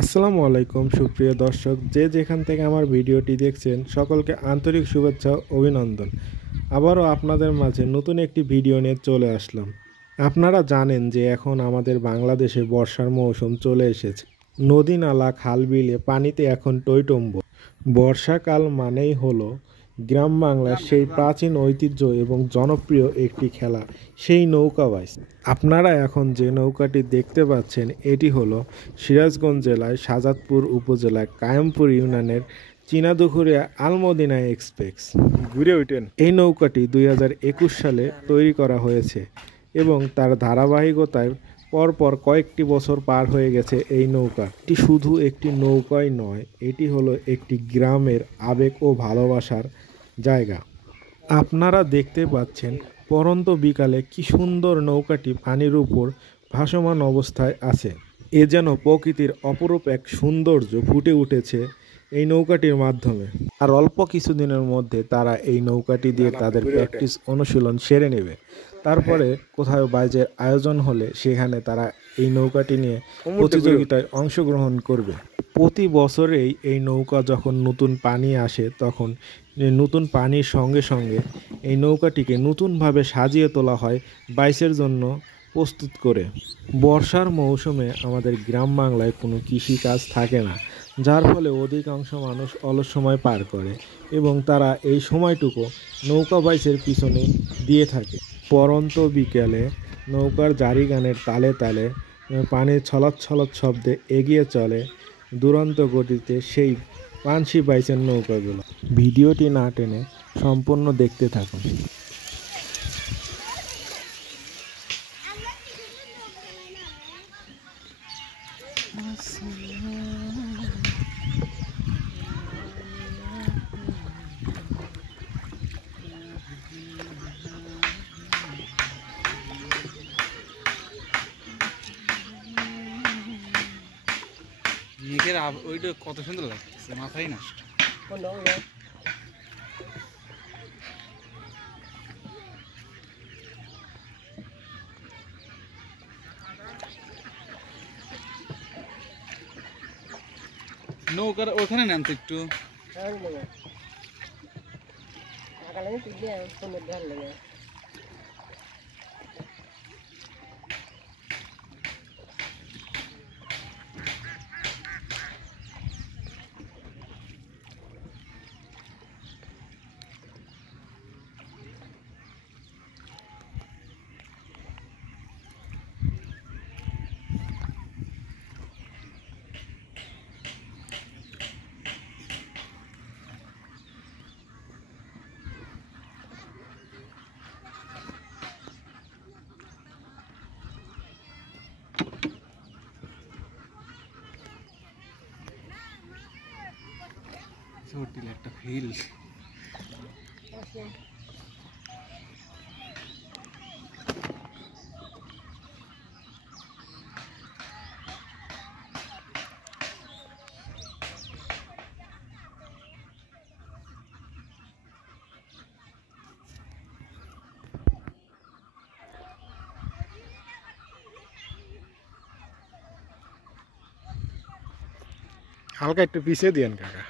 আসসালামু আলাইকুম সুপ্রিয় দর্শক, যে যেখান থেকে আমার ভিডিওটি দেখছেন সকলকে আন্তরিক শুভেচ্ছা ও অভিনন্দন। আবারও আপনাদের মাঝে নতুন একটি ভিডিও নিয়ে চলে আসলাম। আপনারা জানেন যে এখন আমাদের বাংলাদেশে বর্ষার মৌসুম চলে এসেছে। নদী নালা খাল বিলে পানিতে এখন টইটম্বুর। বর্ষাকাল মানেই হলো গ্রাম বাংলার সেই প্রাচীন ঐতিহ্য এবং জনপ্রিয় একটি খেলা, সেই নৌকা বাইচ। আপনারা এখন যে নৌকাটি দেখতে পাচ্ছেন এটি হলো সিরাজগঞ্জ জেলায় শাহজাদপুর উপজেলায় কায়েমপুর ইউনিয়নের চীনাদুখুরিয়া আলমদিনা এক্সপ্রেস। ঘুরে ওঠেন। এই নৌকাটি 2021 সালে তৈরি করা হয়েছে এবং তার ধারাবাহিকতায় পরপর কয়েকটি বছর পার হয়ে গেছে। এই নৌকা এটি শুধু একটি নৌকাই নয়, এটি হলো একটি গ্রামের আবেগ ও ভালোবাসার জায়গা। আপনারা দেখতে পাচ্ছেন পরন্ত বিকালে কি সুন্দর নৌকাটি পানির উপর ভাসমান অবস্থায় আছে। এ যেন প্রকৃতির অপরূপ এক সৌন্দর্য ফুটে উঠেছে এই নৌকাটির মাধ্যমে। আর অল্প কিছুদিনের মধ্যে তারা এই নৌকাটি দিয়ে তাদের প্র্যাকটিস অনুশীলন সেরে নেবে। তারপরে কোথাও বাইজের আয়োজন হলে সেখানে তারা এই নৌকাটি নিয়ে প্রতিযোগিতায় অংশগ্রহণ করবে। প্রতি বছরেই এই নৌকা যখন নতুন পানি আসে তখন নতুন পানির সঙ্গে সঙ্গে এই নৌকাটিকে নতুনভাবে সাজিয়ে তোলা হয় বাইচের জন্য প্রস্তুত করে। বর্ষার মৌসুমে আমাদের গ্রাম বাংলায় কোনো কৃষিকাজ থাকে না, যার ফলে অধিকাংশ মানুষ অলস সময় পার করে এবং তারা এই সময়টুকু নৌকা বাইচের পিছনে দিয়ে থাকে। পরন্ত বিকেলে নৌকার জারি গানের তালে তালে পানির ছলৎ ছলৎ শব্দে এগিয়ে চলে দুরন্ত গতিতে সেই পানসি বাইচের নৌকাগুলো। ভিডিওটি না টেনে সম্পূর্ণ দেখতে থাকুন। মেঘের ওইটা কত সুন্দর লাগছে, মাথায় নষ্ট। নৌকার ওখানে নেন তো একটু। জটিল একটা ফিল। হালকা একটু পিছিয়ে দিয়েন কাকা।